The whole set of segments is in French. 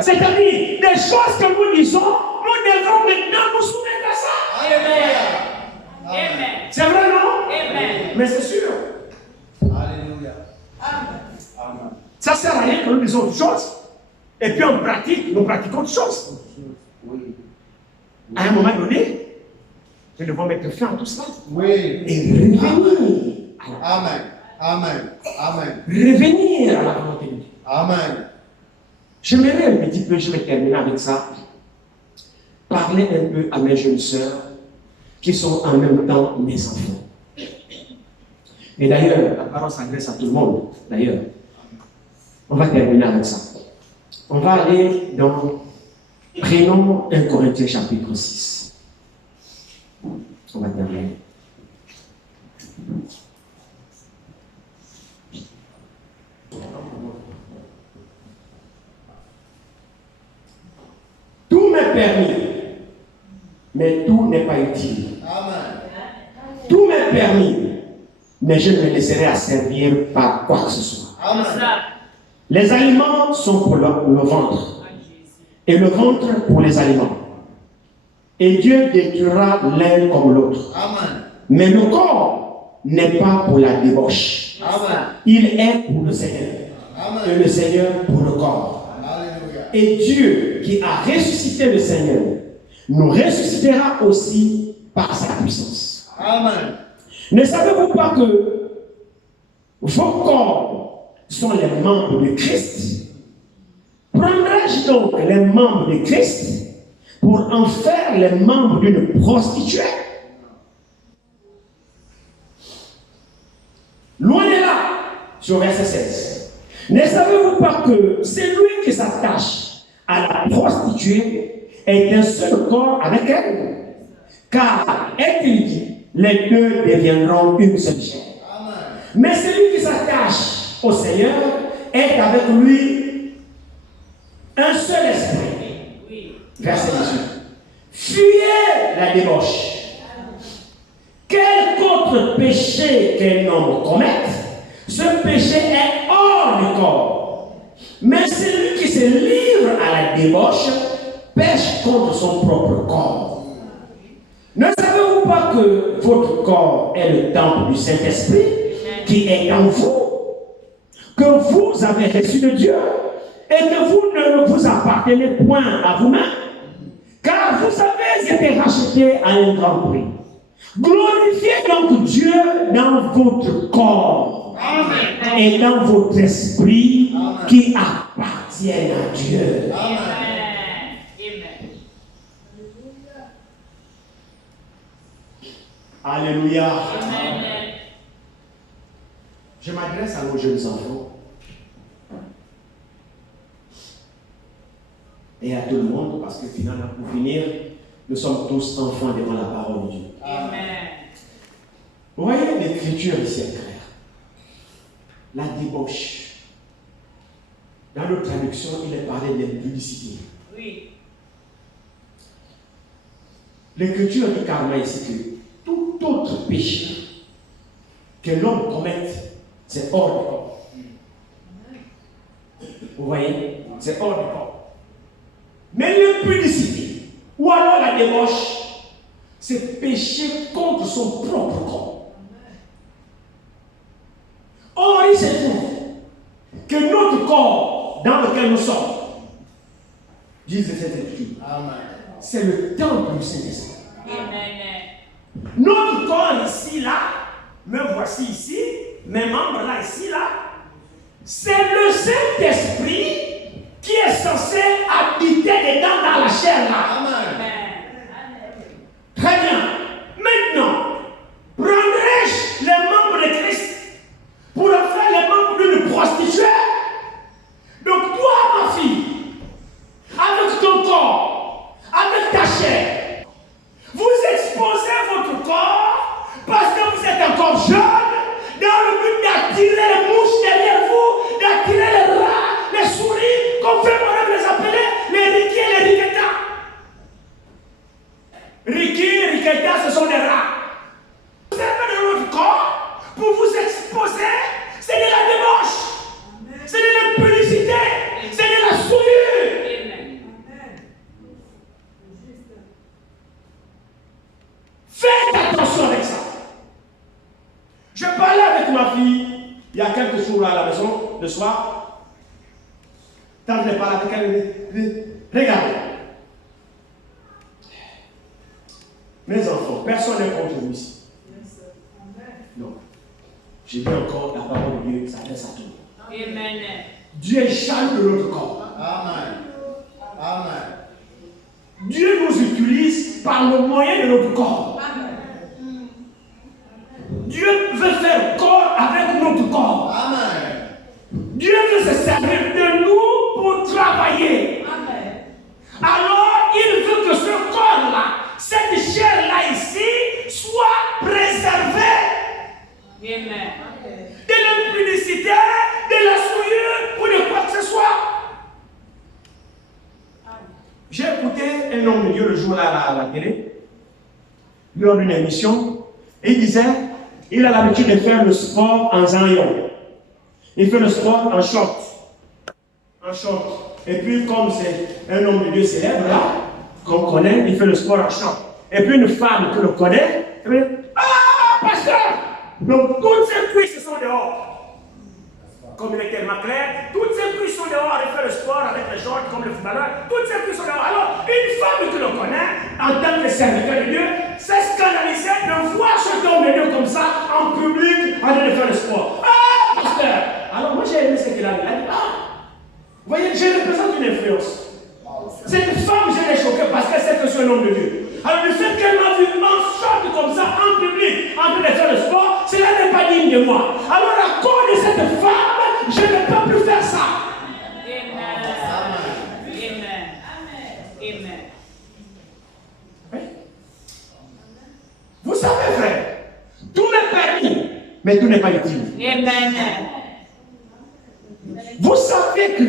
C'est-à-dire, des choses que nous disons, nous devons maintenant nous soumettre à ça. Amen. C'est vrai, non? Amen. Mais c'est sûr. Alléluia. Amen. Ça ne sert à rien que nous disons autre chose. Et puis nous pratiquons autre chose. Oui. À un moment donné, nous devons mettre fin à tout cela. Oui. Et revenir. Amen. Amen. Amen. Revenir à la volonté de Dieu. Amen. J'aimerais un petit peu, je vais terminer avec ça, parler un peu à mes jeunes sœurs qui sont en même temps mes enfants. Et d'ailleurs, la parole s'adresse à tout le monde. D'ailleurs, on va terminer avec ça. On va aller dans, prenons 1 Corinthiens chapitre 6. On va terminer. Tout m'est permis, mais tout n'est pas utile. Amen. Tout m'est permis, mais je ne me laisserai asservir par quoi que ce soit. Amen. Les aliments sont pour le ventre, et le ventre pour les aliments. Et Dieu détruira l'un comme l'autre. Amen. Mais le corps n'est pas pour la débauche. Amen. Il est pour le Seigneur. Amen. Et le Seigneur pour le corps. Alléluia. Et Dieu qui a ressuscité le Seigneur nous ressuscitera aussi par sa puissance. Amen. Ne savez-vous pas que vos corps sont les membres de Christ? Prendrai-je donc les membres de Christ pour en faire les membres d'une prostituée? Loin de là, sur verset 16. Ne savez-vous pas que celui qui s'attache à la prostituée est un seul corps avec elle? Car, est-il dit, les deux deviendront une seule chair. Amen. Mais celui qui s'attache au Seigneur est avec lui un seul esprit. Verset 18. Fuyez la débauche. Quel autre péché qu'un homme commette, ce péché est hors du corps. Mais celui qui se livre à la débauche pêche contre son propre corps. Ne savez-vous pas que votre corps est le temple du Saint-Esprit qui est en vous, que vous avez reçu de Dieu et que vous ne vous appartenez point à vous-même, car vous avez été rachetés à un grand prix. Glorifiez donc Dieu dans votre corps Amen. et dans votre esprit Amen. qui appartiennent à Dieu. Amen. Alléluia. Amen. Je m'adresse à nos jeunes enfants et à tout le monde, parce que finalement, pour finir, nous sommes tous enfants devant la parole de Dieu. Amen. Vous voyez, l'écriture ici est claire. La débauche. Dans notre traduction, il est parlé d'impudicité. Oui. L'écriture dit carrément ici que tout autre péché que l'homme commette, c'est hors du corps. Vous voyez, c'est hors du corps. Mais l'impudicité, ou alors la débauche, c'est pécher contre son propre corps. Or, il se trouve que notre corps dans lequel nous sommes, disent les Écritures, c'est le temple du Saint-Esprit. Amen. Notre corps ici, là, me voici ici, mes membres là, ici, là, c'est le Saint-Esprit qui est censé habiter dedans dans la chair là. Amen. Très bien. Maintenant, prendrai-je les membres de Christ pour en faire les membres d'une prostituée? Donc toi, ma fille, avec ton corps, avec ta chair, vous exposez votre corps parce que vous êtes encore jeune, dans le but d'attirer les mouches derrière vous, d'attirer les rats, les souris, comme fait moi-même les appeler, les Riki et les Riketa. Riki et Riketa, ce sont des rats. Vous êtes dans votre corps pour vous exposer, c'est de la débauche, c'est de l'impudicité, c'est de la souillure. y a quelques jours à la maison, le soir, quand je parle avec elle, regardez. Mes enfants, personne n'est contre vous ici. Non. Je dis encore la parole de Dieu, ça fait ça tout. Amen. Dieu est jaloux de notre corps. Amen. Amen. Dieu nous utilise par le moyen de notre corps. Dieu veut faire corps avec notre corps. Amen. Dieu veut se servir de nous pour travailler. Alors, il veut que ce corps-là, cette chair-là ici, soit préservée Amen. de l'impudicité, de la souillure ou de quoi que ce soit. J'ai écouté un homme de Dieu le jour-là à la télé, lors d'une émission, et il disait, il a l'habitude de faire le sport en zaillon. Il fait le sport en short. En short. Et puis, comme c'est un homme de Dieu célèbre, là, qu'on connaît, il fait le sport en short. Et puis, une femme que l'on connaît, elle dit, ah, pasteur! Donc, toutes ces cuisses sont dehors. Comme il est tellement clair, toutes ces cuisses sont dehors, il fait le sport avec les shorts comme le footballeur, toutes ces cuisses sont dehors. Alors, une femme que l'on connaît, en tant que serviteur de Dieu, s'est scandalisée de voir cet homme de Dieu comme ça, en public, en train de faire le sport. Ah, pasteur! Alors, moi, j'ai aimé ce qu'il a dit. Il a dit, ah, vous voyez, je représente une influence. Cette femme, je l'ai choquée parce qu'elle sait que je suis un homme de Dieu. Alors, le fait qu'elle m'a vu en short comme ça, en public, en train de faire le sport, cela n'est pas digne de moi. Alors, à cause de cette femme, je ne peux plus faire ça. Amen. Amen. Amen. Oui. Vous savez, frère, tout m'est permis, mais tout n'est pas utile. Amen. Vous savez que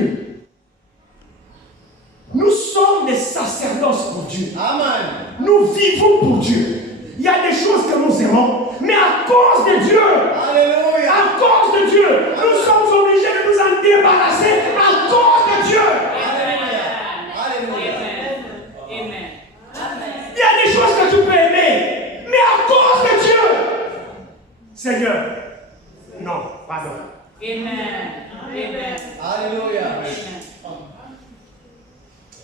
nous sommes des sacerdoces pour Dieu. Amen. Nous vivons pour Dieu. Il y a des choses que nous aimons, mais à cause de Dieu, Alléluia. à cause de Dieu, nous sommes obligés de nous en débarrasser à cause de Dieu. Alléluia. Amen. Il y a des choses que tu peux aimer, mais à cause de Dieu. Seigneur, non, pardon. Amen. Amen. Alléluia. Amen.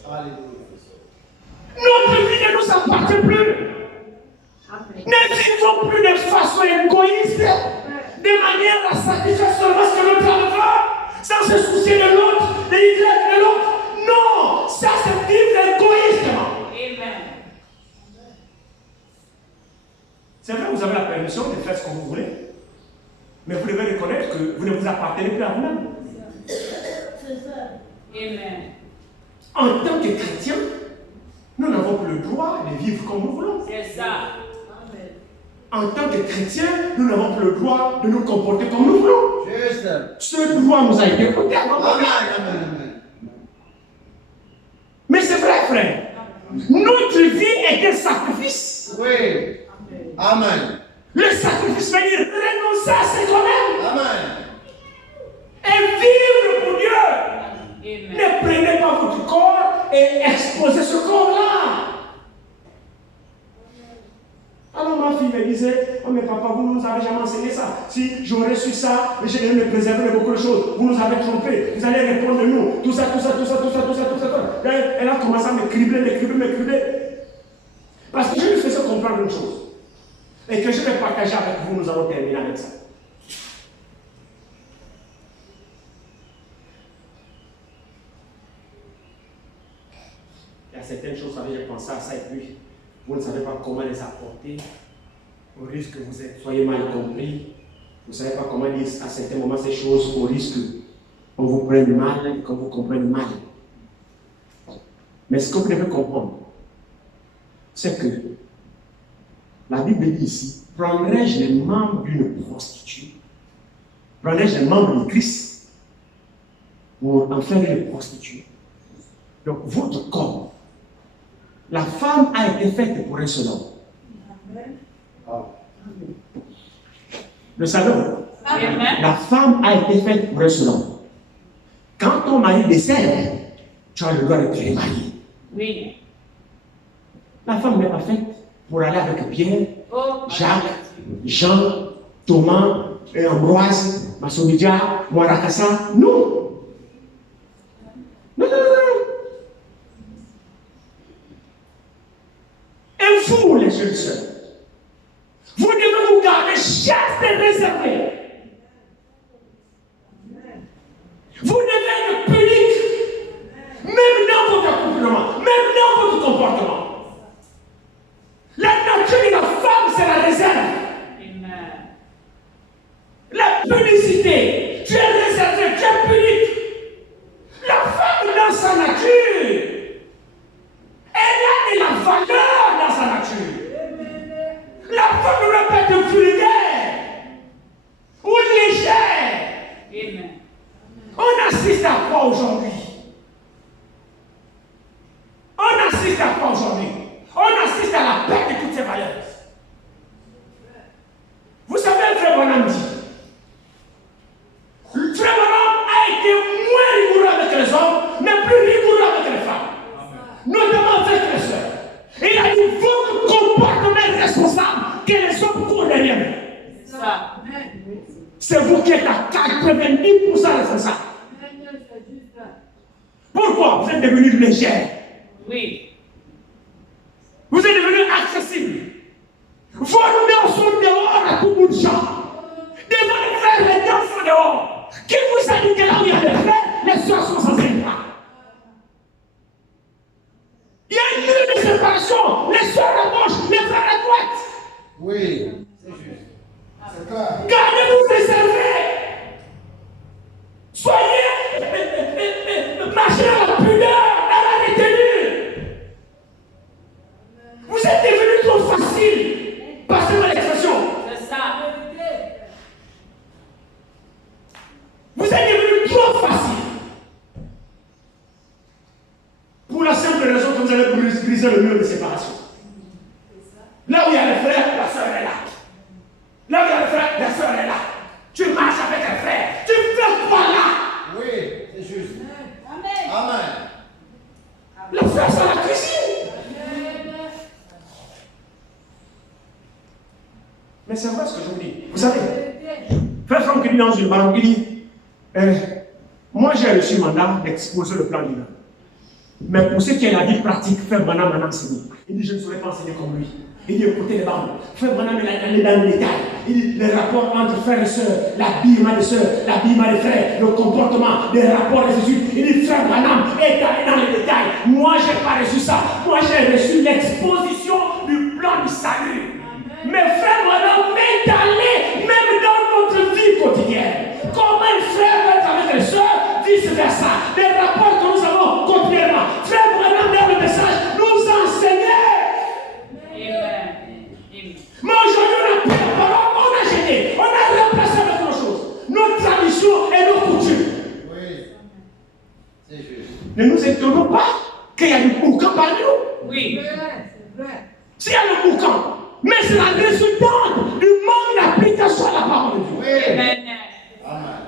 Alléluia. Notre vie ne nous appartient plus. Ne vivons plus de façon égoïste, de manière à satisfaire seulement ce que notre âme veut, sans se soucier de l'autre, de l'idée de l'autre. Non, ça c'est vivre égoïstement. Amen. C'est vrai, vous avez la permission de faire ce que vous voulez, mais vous devez reconnaître que vous ne vous appartenez plus à vous-même. Amen. En tant que chrétien, nous n'avons plus le droit de vivre comme nous voulons. C'est ça. En tant que chrétien, nous n'avons plus le droit de nous comporter comme nous voulons. Juste. Ce droit nous a été ôté. Amen. Amen. Mais c'est vrai, frère. Notre vie est un sacrifice. Oui. Amen. Le sacrifice veut dire renoncer à ce qu'on aime Amen. et vivre pour Dieu. Amen. Ne prenez pas votre corps et exposez ce corps-là. Alors ma fille me disait, oh mais papa, vous ne nous avez jamais enseigné ça. Si j'aurais su ça, je devrais me préserver de beaucoup de choses. Vous nous avez trompés, vous allez répondre de nous. Tout ça. Elle a commencé à me cribler. Parce que je lui faisais comprendre une chose. Et que je vais partager avec vous, nous allons terminer avec ça. Il y a certaines choses, vous savez, j'ai pensé à ça et puis vous ne savez pas comment les apporter, au risque que vous soyez mal compris. Vous ne savez pas comment dire à certains moments ces choses, au risque qu'on vous prenne mal et qu'on vous comprenne mal. Mais ce que vous devez comprendre, c'est que la Bible dit ici, prendrai-je les membres d'une prostituée, prendrai-je les membres de Christ pour en faire une prostituée. Donc votre corps, la femme a été faite pour un seul homme. Le salon, la femme a été faite pour un seul homme. Quand ton mari décède, tu as le droit de te remarier. Oui. La femme n'est pas faite pour aller avec Pierre, Oh, Jacques, Jean, Thomas, Ambroise, Massoudja, Mouarakassa. Non. Non. Et vous, les jeunes sœurs, vous devez vous garder chaste et réservé. Vous devez être pudique, même dans votre accomplissement, même dans votre comportement. La nature de la femme, c'est la réserve. Amen. La punicité. Tu es réservé, tu es pudique. La femme, dans sa nature, elle a de la valeur dans sa nature. La femme ne doit pas être vulgaire ou légère. Amen. On assiste à quoi aujourd'hui? On assiste à quoi aujourd'hui? On assiste à la perte de toutes ces valeurs. Vous savez, le frère Branham dit, le frère Branham a été moins rigoureux avec les hommes, mais plus rigoureux avec les femmes. Notamment avec les sœurs. Il a dit, votre comportement est responsable que les hommes courent derrière vous. Ça. C'est vous qui êtes à 90% responsable. Pourquoi? Vous êtes devenu légère. Oui. Vous êtes devenu accessible. Vos noms sont dehors à tout bout de champ. Devant les frères, les noms sont dehors. Qui vous a dit que là où il y a les frères, les soeurs sont censées être là? Il y a une ligne de séparation. Les soeurs à gauche, les frères à droite. Oui, c'est juste. C'est clair. Gardez-vous réservés. Soyez, marchez dans la pudeur, dans la retenue. Vous êtes devenus trop facile. Passez-moi l'expression. C'est ça. Vous êtes devenus trop facile. Pour la simple raison que vous allez briser le mur de séparation. Là où il y a les frères, la soeur est là. Là où il y a les frères, la soeur est là. Tu marches avec un frère. Tu fais quoi là? Oui, c'est juste. Amen. La frère, c'est la cuisine. Mais c'est vrai ce que je vous dis. Vous savez, frère Franck dit dans une banque, il dit, moi j'ai reçu le mandat d'exposer le plan divin. Mais pour ce qui est la vie pratique, frère Branham m'a enseigné. Il dit, je ne saurais pas enseigner comme lui. Il dit, écoutez les bandes. Frère Branham est allé dans le détail. Il dit, les rapports entre frères et sœurs, l'habillement des sœurs, l'habillement des frères, le comportement, les rapports des Jésus. Il dit, frère Branham est allé dans les détails. Moi, je n'ai pas reçu ça. Moi, j'ai reçu l'exposition du plan du salut. Mais frère Branham est allé même dans notre vie quotidienne. Comment un frère va être avec les sœurs, vice versa. Les rapports que nous avons continuellement. Frère Branham, dans le message, nous enseignait. Mais aujourd'hui, on a pris la parole, on a jeté, on a remplacé avec nos choses. Nos traditions et nos coutumes. Oui, c'est juste. Ne nous étonnons pas qu'il y a du boucan parmi nous. Oui. S'il y a le boucan, mais c'est la résultante du manque d'application à la parole de Dieu. Oui. Amen. Amen.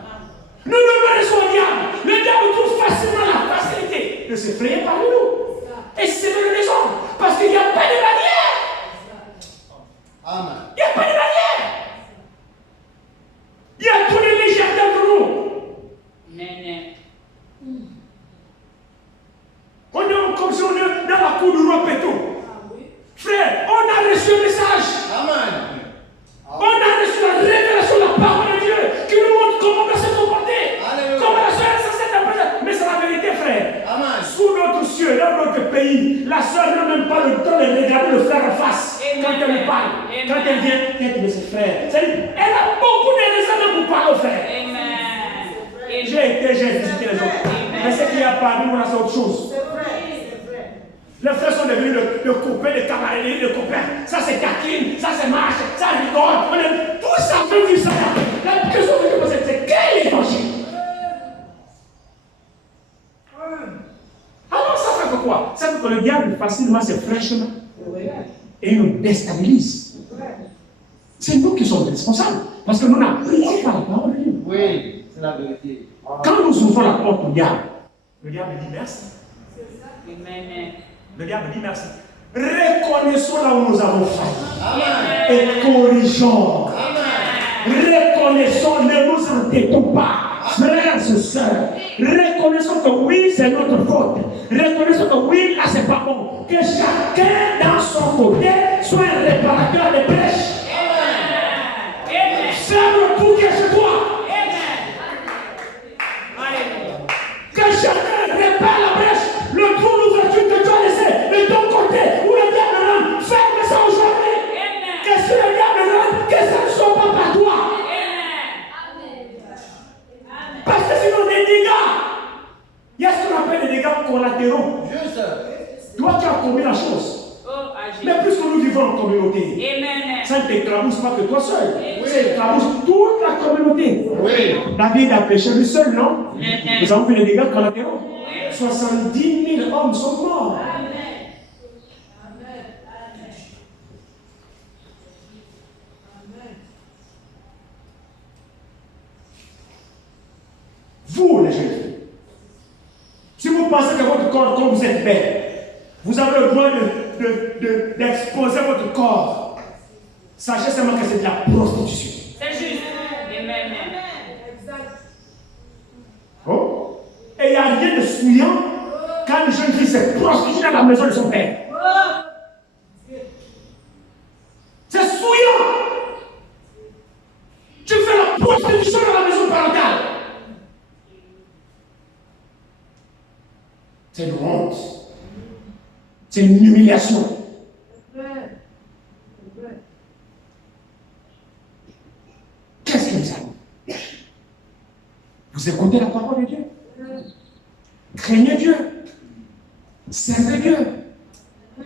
Nous nous laissons au diable. Le diable trouve facilement la facilité de se frayer parmi nous. Et c'est même les hommes. Parce qu'il n'y a pas de barrière. Amen. Il n'y a pas de barrière. Il y a tous les légèretés entre nous. Amen. On est comme si on est dans la cour du roi Péto. Frère, on a reçu le message. Amen. On a reçu la révélation de la parole de Dieu qui nous montre comment on doit se comporter. Alléluia. Comment la soeur est censée être. Mais c'est la vérité, frère. Amen. Sous notre cieux, dans notre pays, la soeur n'a même pas le temps de regarder le frère en face. Amen. Quand elle parle, Amen. quand elle vient, elle de ses frères. C'est-à-dire, elle a beaucoup de raisons pour parler aux frères. Amen. J'ai visité les autres. Amen. Mais ce qu'il y a parmi nous, là, c'est autre chose. Les frères sont devenus de copains, de camarades, de copains. Ça c'est taquine, ça c'est marche, ça rigole. Tout ça peut vivre ça. La question que je me pose, c'est quel évangile? Alors ça fait quoi? Ça fait que le diable facilement se fraîchement et il nous déstabilise. C'est nous qui sommes responsables. Parce que nous n'avons pris par la parole de Dieu. Oui, c'est la vérité. Quand nous ouvrons la porte au diable, le diable dit merci. Amen. Le diable dit merci. Reconnaissons là où nous avons failli. Amen. Et corrigeons. Amen. Reconnaissons reconnaissons, ne nous entêtons pas, frères et sœurs. Reconnaissons que oui, c'est notre faute. Reconnaissons que oui, là, c'est pas bon. Que chacun dans son côté soit un réparateur de brèches. Ferme pour que chez toi. Que chacun répare la brèche, le trou d'ouverture que tu as laissé de ton côté, ou le diable rentre, ferme ça aujourd'hui. Que si le diable rentre, que ça ne soit pas par toi. Parce que sinon, des dégâts, il y a ce qu'on appelle des dégâts collatéraux. Juste. Toi, tu as commis la chose. Mais puisque nous vivons en communauté, ça ne t'éclabousse pas que toi seul. Ça éclabousse toute la communauté. Oui. David a péché lui seul, non? Nous avons fait les dégâts collatéraux. 70 000 hommes sont morts. Vous, les jeunes filles, si vous pensez que votre corps, comme vous êtes belle, vous avez le droit d'exposer votre corps, sachez seulement que c'est de la prostitution. C'est juste. Amen. Oh. Et il n'y a rien de souillant quand une jeune fille se prostitue dans la maison de son père. C'est souillant. Tu fais la prostitution dans la maison parentale. C'est une honte. C'est une humiliation. Qu'est-ce que vous avez? Vous écoutez la parole de Dieu? Craignez Dieu. Servez Dieu.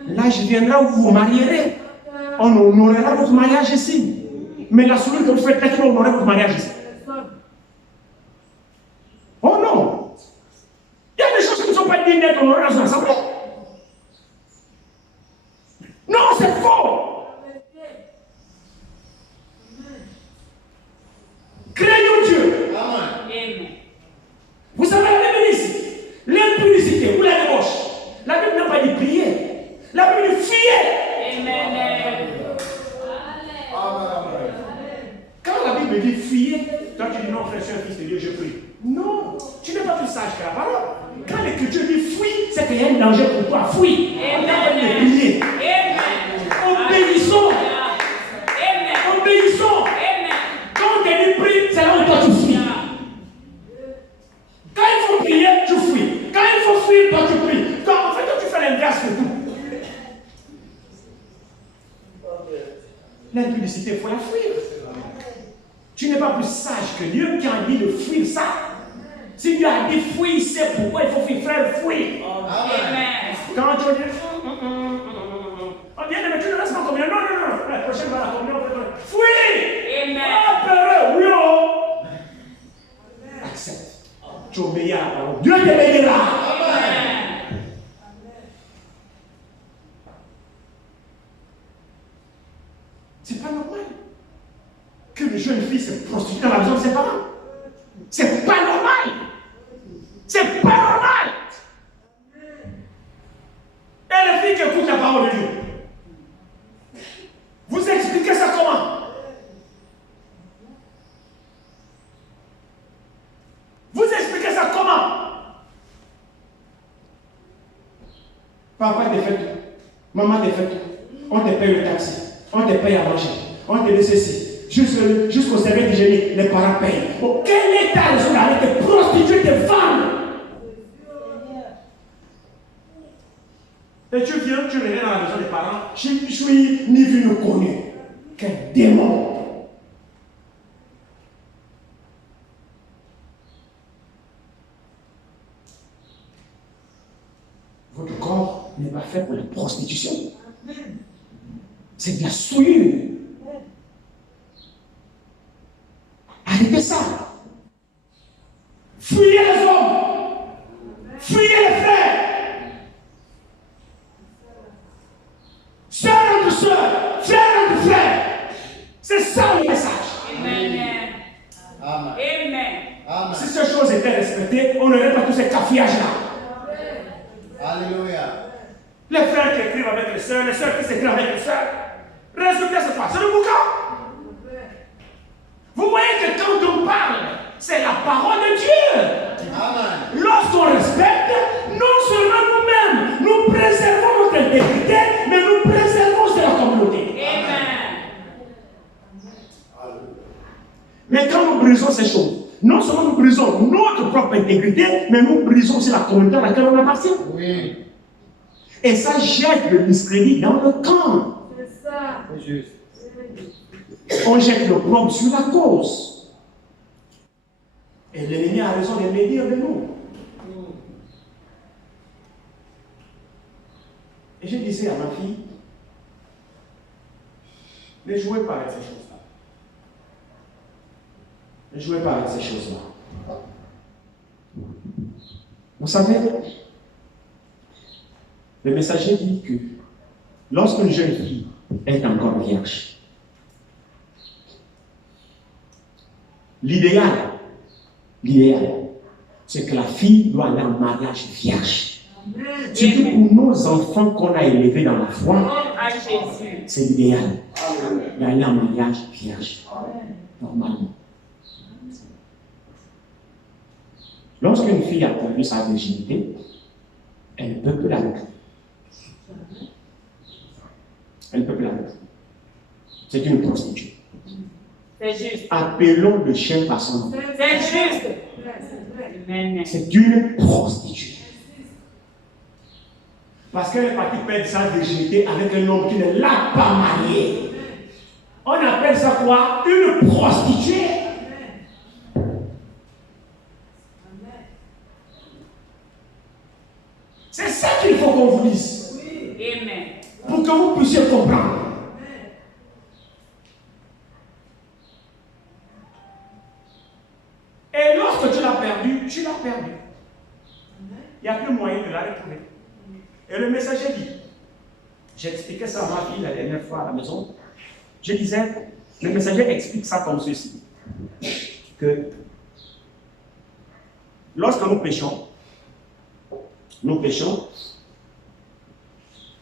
L'âge viendra où vous vous marierez. On honorera votre mariage ici. Mais la sourire que vous faites là, qui va honorer votre mariage ici? Oh non! Il y a des choses qui ne sont pas dignes d'être honorées dans une assemblée. Non, c'est faux! Craignons Dieu. Amen. Vous savez, la Bible dit ici, l'impudicité ou la débauche. La Bible n'a pas dit prier. La Bible dit fier. Amen. Quand la Bible dit fier, toi tu dis non, frère, je suis un fils de Dieu, je prie. Non, tu n'es pas plus sage que la parole. Quand l'Écriture dit fuis, c'est qu'il y a un danger pour toi. Fuis. On n'a pas de prier. Obéissons. Obéissons. Quand on te dit prie, c'est là où toi tu fuis. Quand il faut prier, tu fuis. Quand il faut fuir, toi tu pries. Quand en fait, toi tu fais l'inverse de tout. L'impudicité, il faut la fuir. Tu n'es pas plus sage que Dieu qui a dit de fuir ça. Si Dieu a dit fuir, c'est pourquoi il faut fuir, frère, fuir. Amen. Quand tu dis, on vient de mettre le reste en communion. Non. La prochaine fois, la communion, fuis. Amen. Ah, père, oui, oh. Accepte. Tu obéis à la parole. Dieu te bénira. Amen. C'est pas normal que les jeunes filles se prostituent dans la maison de ses parents. C'est pas normal. C'est pas normal. Et les filles qui écoutent la parole de Dieu, vous expliquez ça comment? Vous expliquez ça comment? Papa te fait tout. Maman te fait tout. On te paye le taxi. On te paye à manger. On te dit ceci. Jusqu'au service d'hygiène, les parents payent. Bon, quel est ta raison d'aller te prostituer, te vendre? Et tu viens, tu reviens dans la maison des parents. Je suis ni vu ni connu. Quel démon! Votre corps n'est pas fait pour la prostitution. C'est de la souillure. Arrêtez ça. Fuyez les hommes. Fuyez les frères. Sœur entre sœur, frère entre frère. C'est ça le message. Amen. Amen. Si ces choses étaient respectées, on n'aurait pas tous ces cafillages-là. Alléluia. Les frères qui écrivent avec les sœurs qui s'écrivent avec les sœurs. Résultat, c'est quoi? C'est le boucan. Vous voyez que on parle, c'est la parole de Dieu. Amen. Lorsqu'on respecte, non seulement nous-mêmes, nous préservons notre intégrité, mais nous préservons la communauté. Mais quand nous brisons ces choses, non seulement nous brisons notre propre intégrité, mais nous brisons aussi la communauté à laquelle on appartient. Oui. Et ça jette le discrédit dans le camp. C'est ça. C'est juste. On jette le problème sur la cause. Et l'ennemi a raison de le dire de nous. Et je disais à ma fille, ne jouez pas avec ces choses-là. Ne jouez pas avec ces choses-là. Vous savez, le messager dit que lorsqu'une jeune fille est encore vierge, l'idéal, c'est que la fille doit aller en mariage vierge. Surtout pour nos enfants qu'on a élevés dans la foi, c'est l'idéal d'aller en mariage vierge, normalement. Lorsqu'une fille a perdu sa virginité, elle ne peut plus la recréer. Elle ne peut plus la recréer. C'est une prostituée. C'est juste. Appelons le chien par son nom. C'est juste. C'est une prostituée. Parce qu'elle est partie perdre sa virginité avec un homme qui ne l'a pas mariée. On appelle ça quoi? Une prostituée. C'est ça qu'il faut qu'on vous dise. Amen. Pour que vous puissiez comprendre. Et lorsque tu l'as perdu, tu l'as perdu. Il n'y a plus moyen de la retrouver. Et le messager dit, j'ai expliqué ça à ma fille la dernière fois à la maison, je disais, le messager explique ça comme ceci, que lorsque nous péchons,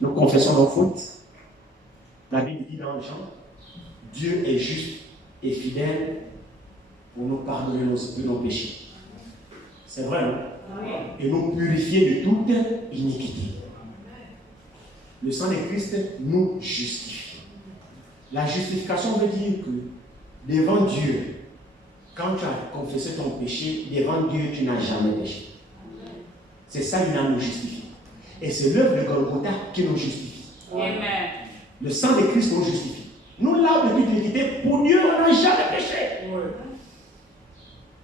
nous confessons nos fautes, la Bible dit dans Jean, Dieu est juste et fidèle pour nous pardonner nos péchés. C'est vrai, non? Oui. Et nous purifier de toute iniquité. Le sang de Christ nous justifie. La justification veut dire que devant Dieu, quand tu as confessé ton péché, devant Dieu, tu n'as jamais péché. C'est ça qui nous justifie. Et c'est l'œuvre de Golgotha qui nous justifie. Amen. Le sang de Christ nous justifie. Nous lave de toute iniquité. Pour Dieu, on n'a jamais péché.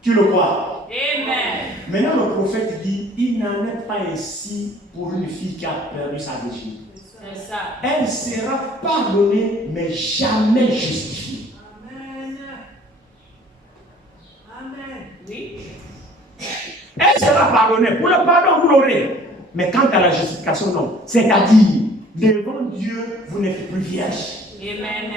Tu le crois? Amen. Maintenant, le prophète dit, il n'en est pas ainsi pour une fille qui a perdu sa virginité. C'est ça. Elle sera pardonnée, mais jamais justifiée. Amen. Amen. Oui. Elle sera pardonnée. Pour le pardon, vous l'aurez. Mais quant à la justification, non. C'est-à-dire, devant Dieu, vous n'êtes plus vierge. Amen.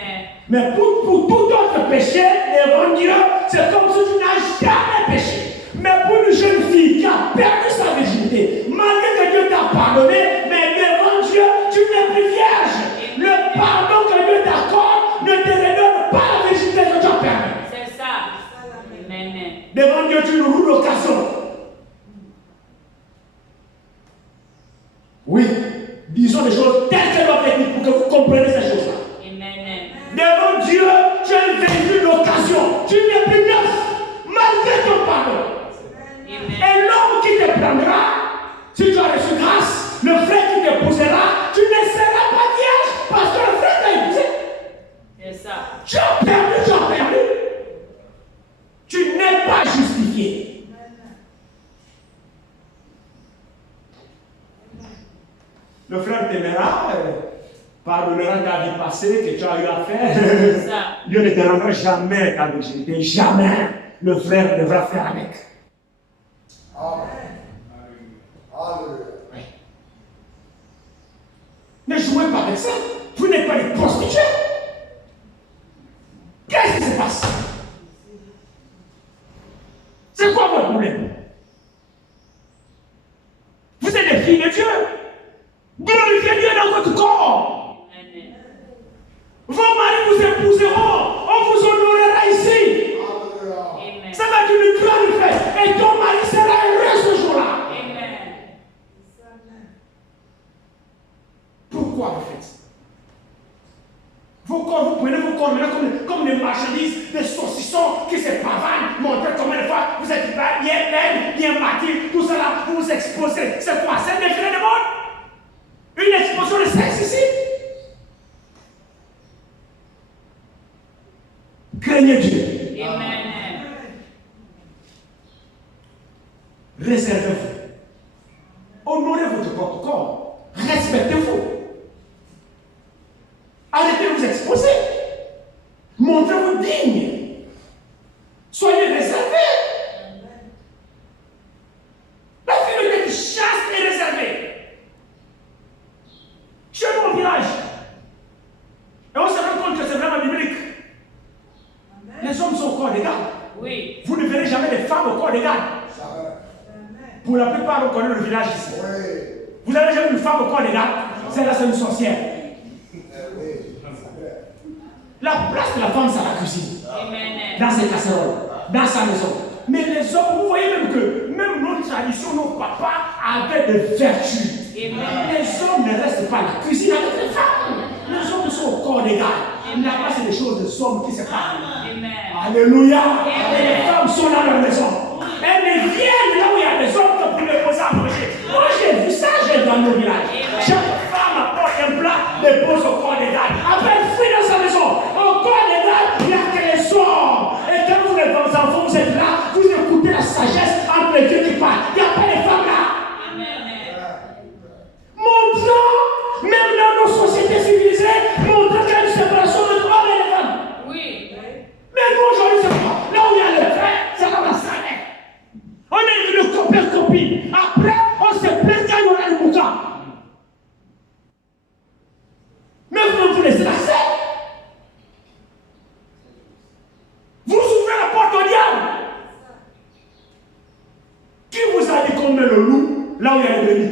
Mais pour tout autre péché, devant Dieu, c'est comme si tu n'as jamais péché. Mais pour une jeune fille qui a perdu sa virginité, malgré que Dieu t'a pardonné, mais devant Dieu, tu n'es plus vierge. Le pardon que Dieu t'accorde ne te redonne pas la virginité que tu as perdue. C'est ça. Amen. Devant Dieu, tu nous roules l'occasion. Oui, disons des choses telles qu'elles doivent être pour que vous compreniez ces choses-là. Amen. Devant Dieu, tu as vécu l'occasion. Tu n'es plus neuf, malgré ton pardon. Amen. Et l'homme qui te prendra, si tu as reçu grâce, le frère qui t'épousera, tu ne seras pas vierge parce que le frère t'a épousé. C'est ça. Tu as perdu. Tu n'es pas justifié. Le frère t'aimera, pardonnera ta vie passée que tu as eu à faire. Dieu ne te rendra jamais ta virginité. Jamais. Le frère devra faire avec. Amen. Alléluia. Oui. Ne jouez pas avec ça. Vous n'êtes pas des prostituées. Qu'est-ce qui se passe? C'est quoi votre problème? Vous êtes des filles de Dieu. Glorifiez Dieu dans votre corps. Amen. Vos maris vous épouseront. On vous honorera ici. Alléluia. Amen. Ça Et ton mari sera heureux ce jour-là. Amen. Pourquoi vous faites ça? Vos corps, vous prenez vos corps maintenant comme des marchandises, des saucissons qui se pavanent, montrez combien de fois vous êtes bien belle, bien bâtie, tout cela, vous vous exposez. C'est quoi? C'est un défilé de mode? Une exposition de sexe ici? Craignez Dieu. Amen. Réservez-vous. Honorez votre propre corps. Respectez-vous. Arrêtez de vous exposer. Montrez-vous digne. Soyez réservés. La fille de chaste et réservée. Chez mon village. Et on se rend compte que c'est vraiment biblique. Les hommes sont au corps des gardes. Oui. Vous ne verrez jamais des femmes au corps des gardes. Pour la plupart, on connaît le village ici. Vous n'avez jamais une femme au corps des gardes. Celle-là, c'est une sorcière. La place de la femme, c'est la cuisine. Amen. Dans ses casseroles, dans sa maison. Mais les hommes, vous voyez même que même nos traditions, nos papas avaient des vertus. Amen. Les hommes ne restent pas à la cuisine avec les femmes. Les hommes sont au corps des gardes. Là-bas, c'est des choses des hommes qui se parlent. Amen. Alléluia. Et les femmes sont dans leur maison. Elles ne viennent là où il y a des hommes pour les poser à manger. Moi, j'ai vu ça, j'ai dans nos villages. Chaque femme apporte un plat, les pose au corps des gardes. Après, elle fuit dans sa maison. Au corps des gardes, il n'y a que les hommes. Et quand vous, les enfants, vous êtes là, vous écoutez la sagesse entre les dieux qui parlent. Il n'y a pas de femmes là. Montrant, même dans nos sociétés civilisées, montrant qu'il y a une séparation entre hommes et les femmes. Oui. Mais nous, aujourd'hui, c'est quoi? Là où il y a le frère, c'est comme la salaire. On est devenu copain-copine. Après, on se plaint quand il y aura le boucan. Mais vous laissez la scène. Vous ouvrez la porte au diable. Qui vous a dit qu'on met le loup là où il y a les brebis?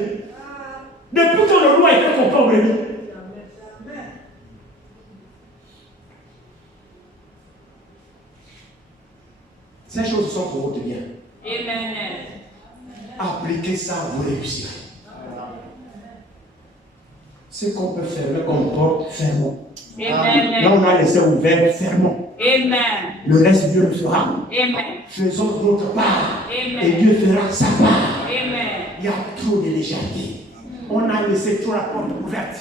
Depuis quand le loup a été compris aux brebis? Ces choses sont pour votre bien. Amen. Appliquez ça, vous réussirez. Ce qu'on peut fermer comme porte, fermons. Amen. Là, on a laissé ouvert, fermons. Amen. Le reste, Dieu le fera. Amen. Faisons notre part. Amen. Et Dieu fera sa part. Amen. Il y a trop de légèreté. On a laissé trop la porte ouverte.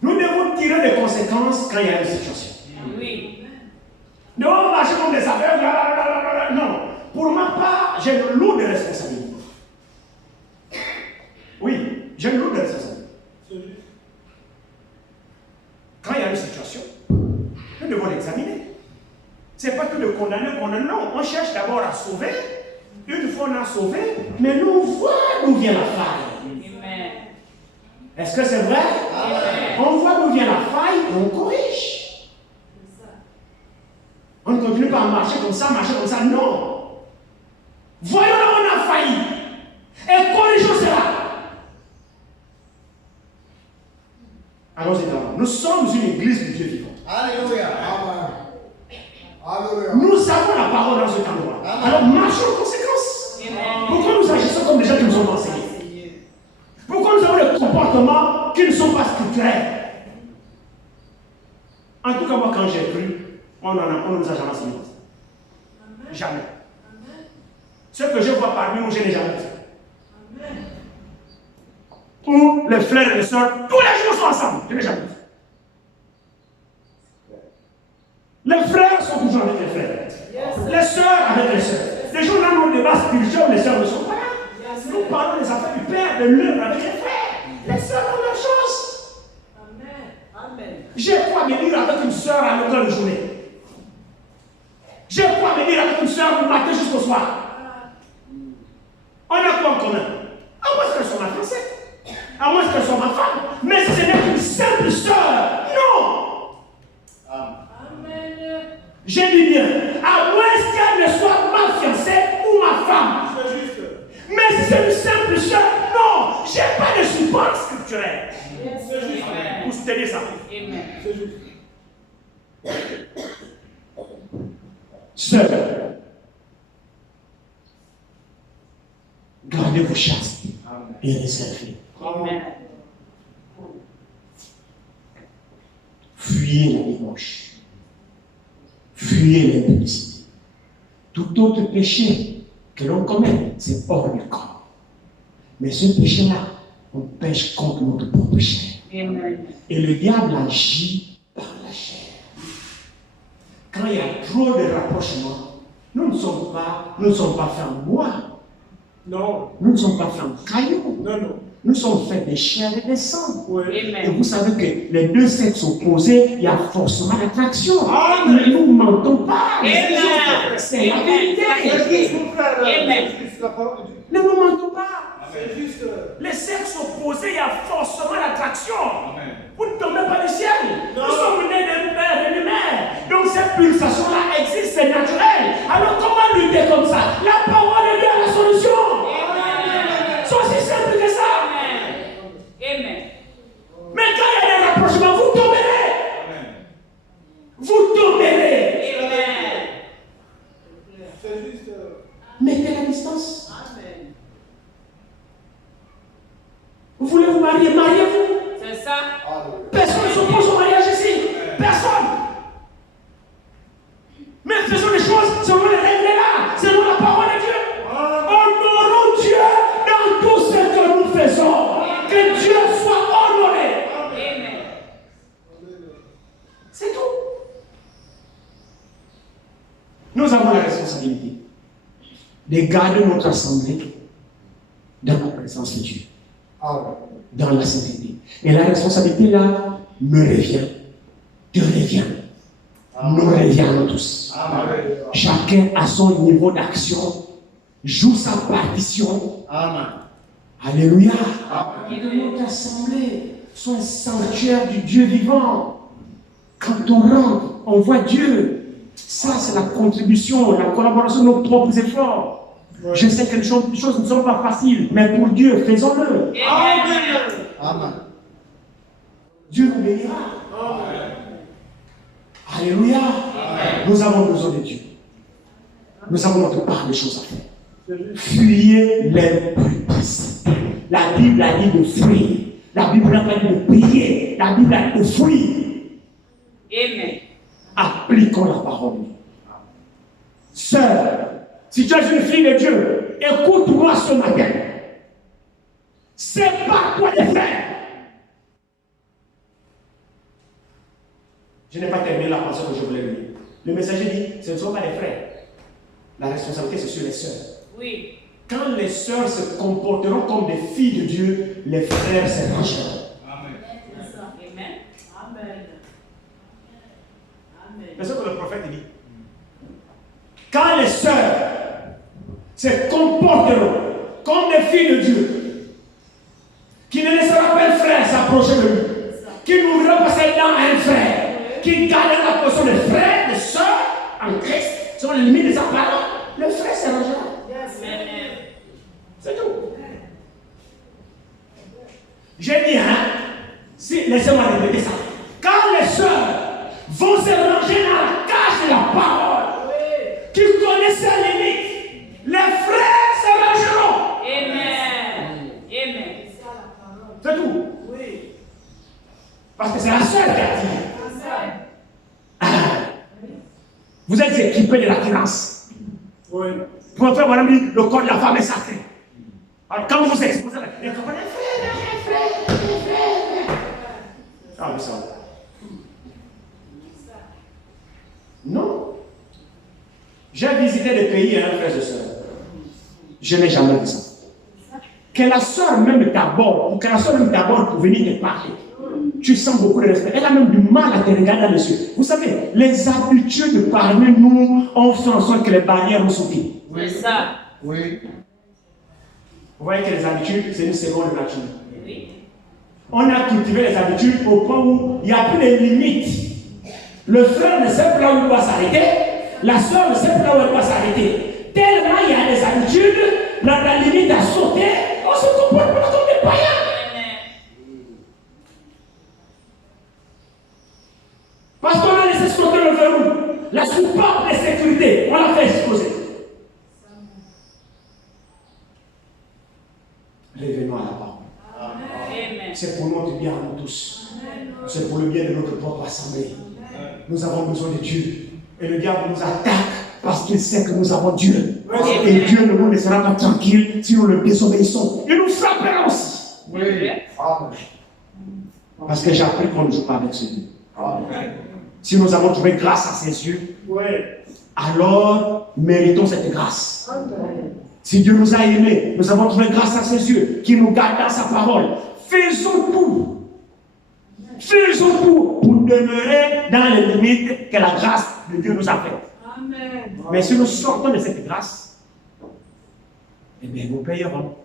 Nous devons tirer des conséquences quand il y a une situation. Oui. Nous devons marcher comme des aveugles. Non. Pour ma part, j'ai le lot de responsabilité. Oui, j'ai le lot de responsabilité. Quand il y a une situation, nous devons l'examiner. Ce n'est pas tout de condamner, non. On cherche d'abord à sauver. Une fois on a sauvé, mais nous on voit d'où vient la faille. Amen. Est-ce que c'est vrai? Amen. On voit d'où vient la faille et on corrige. On ne continue pas à marcher comme ça, non. Voyons là où on a failli et corrigeons cela. Allons-y d'abord. Nous sommes une église du Dieu vivant. Alléluia. Alléluia. Nous savons la parole dans cet endroit. Alors marchons en conséquence. Amen. Pourquoi nous agissons comme des gens qui nous ont enseigné? Pourquoi nous avons des comportements qui ne sont pas scripturaires? En tout cas, moi, quand j'ai cru, on ne nous a jamais enseigné. Jamais. Ce que je vois parmi nous, je n'ai jamais vu. Où les frères et les sœurs, tous les jours sont ensemble. Je n'ai jamais vu. Les frères sont toujours avec les frères. Les sœurs avec les sœurs. Les jours dans nos débats spirituels, les sœurs ne sont pas là. Nous parlons des affaires du Père, de l'œuvre avec les frères. Les sœurs ont leur chose. Amen. J'ai quoi me dire avec une sœur à longueur de journée? J'ai quoi me dire avec une sœur du matin jusqu'au soir? On a quoi en commun? À moins qu'elle soit ma fiancée, à moins qu'elle soit ma femme, mais ce n'est qu'une simple sœur. Non! Amen. Je dis bien, à moins qu'elle ne soit ma fiancée ou ma femme. C'est juste. Mais si c'est une simple sœur, non, je n'ai pas de support scripturel. C'est juste. Pour soutenir ça. Amen. C'est juste. Sœur, Gardez-vous chaste et réservés. Amen. Fuyez la débauche. Fuyez l'impudicité. Tout autre péché que l'on commet, c'est hors du corps. Mais ce péché-là, on pêche contre notre propre chair. Amen. Et le diable agit par la chair. Quand il y a trop de rapprochements, nous ne sommes pas faits en bois. Non. Nous ne sommes pas faits en cailloux. Non, non. Nous sommes faits des chairs et des sangs. Oui. Et Amen. vous savez que les deux sexes opposés, il y a forcément l'attraction. Amen. Mais nous ne mentons pas. Amen. C'est la Amen. vérité. C'est juste, mon frère. Amen. C'est juste la parole de Dieu. Ne nous mentons pas. C'est juste. Les sexes opposés, il y a forcément l'attraction. Amen. Vous ne tombez pas du ciel. Non. Nous sommes nés d'un père et d'une mère. Donc cette pulsation-là existe, c'est naturel. Alors comment lutter comme ça? La parole de Dieu est la solution. C'est aussi simple que ça. Amen. Mais quand il y a des rapprochements, vous tomberez. Vous tomberez. Amen. C'est juste. Mettez la distance. Amen. Vous voulez vous marier, mariez-vous. C'est ça. Personne ne s'oppose au mariage ici. Personne. Mais faisons les choses selon les règles là, selon la parole de Dieu. Honorons Dieu dans tout ce que nous faisons. Que Dieu soit honoré. Amen. C'est tout. Nous avons la responsabilité de garder notre assemblée dans la présence de Dieu, dans la sainteté. Et la responsabilité là me revient, te revient, nous revient à nous tous. Chacun à son niveau d'action joue sa partition. Alléluia. Et que notre assemblée soit un sanctuaire du Dieu vivant. Quand on rentre, on voit Dieu. Ça, c'est la contribution, la collaboration de nos propres efforts. Je sais que les choses ne sont pas faciles, mais pour Dieu, faisons-le. Amen. Dieu nous bénira. Alléluia. Nous avons besoin de Dieu. Nous avons notre part de choses à faire. Fuyez l'impudicité. La Bible a dit de fuir. La Bible a dit de prier. La Bible a dit de fuir. Amen. Appliquons la parole. Sœur, si tu es une fille de Dieu, écoute-moi ce matin. C'est pas toi de faire. Je n'ai pas terminé la pensée que je voulais lire. Le messager dit, ce ne sont pas les frères. La responsabilité, c'est sur les sœurs. Oui. Quand les sœurs se comporteront comme des filles de Dieu, les frères se rangeront. Amen. Amen. C'est ce que le prophète dit. Quand les sœurs se comporteront comme des filles de Dieu, qui ne laissera pas un frère s'approcher de lui, qui n'ouvrira pas ses dents à un frère, qui gardera la position de frère, de sœur en Christ, sur les limites de sa parole, le frère se rangera. Amen. C'est tout. J'ai dit, si, laissez-moi répéter ça. Quand les sœurs vont se ranger dans la cage de la parole, qui connaissent ses limites, les frères se rangeront. Amen. Amen. C'est tout. Parce que c'est la sœur qui a dit. Vous êtes équipés de l'attirance. Oui. Pour faire, madame dit, le corps de la femme est sacré. Alors quand vous exposez, les frères. Ah, mais ça. Non. J'ai visité des pays, frères et sœurs. Je n'ai jamais vu ça. Que la sœur même t'aborde, ou que la sœur même t'aborde pour venir te parler. Tu sens beaucoup de respect. Elle a même du mal à te regarder dans les yeux. Vous savez, les habitudes parmi nous ont fait en sorte que les barrières ont sauté. C'est ça. Oui. Vous voyez que les habitudes, c'est une seconde nature. Oui. On a cultivé les habitudes au point où il n'y a plus de limites. Le frère ne sait plus là où il doit s'arrêter. La soeur ne sait plus là où elle doit s'arrêter. Tellement il y a des habitudes, la limite a sauté, on se comporte pas comme des païens. Parce qu'on a laissé sauter le verrou. La soupape de sécurité, on l'a fait exploser. Revenons à la parole. Amen. C'est pour notre bien à nous tous. C'est pour le bien de notre propre assemblée. Nous avons besoin de Dieu. Et le diable nous attaque parce qu'il sait que nous avons Dieu. Et Dieu ne nous laissera pas tranquille si nous le désobéissons. Il nous frappera aussi. Oui. Parce que j'ai appris qu'on ne joue pas avec ce Dieu. Si nous avons trouvé grâce à ses yeux, alors méritons cette grâce. Si Dieu nous a aimés, nous avons trouvé grâce à ses yeux, qui nous garde dans sa parole. Faisons tout. Faisons tout pour demeurer dans les limites que la grâce de Dieu nous a faites. Mais si nous sortons de cette grâce, eh bien nous payerons.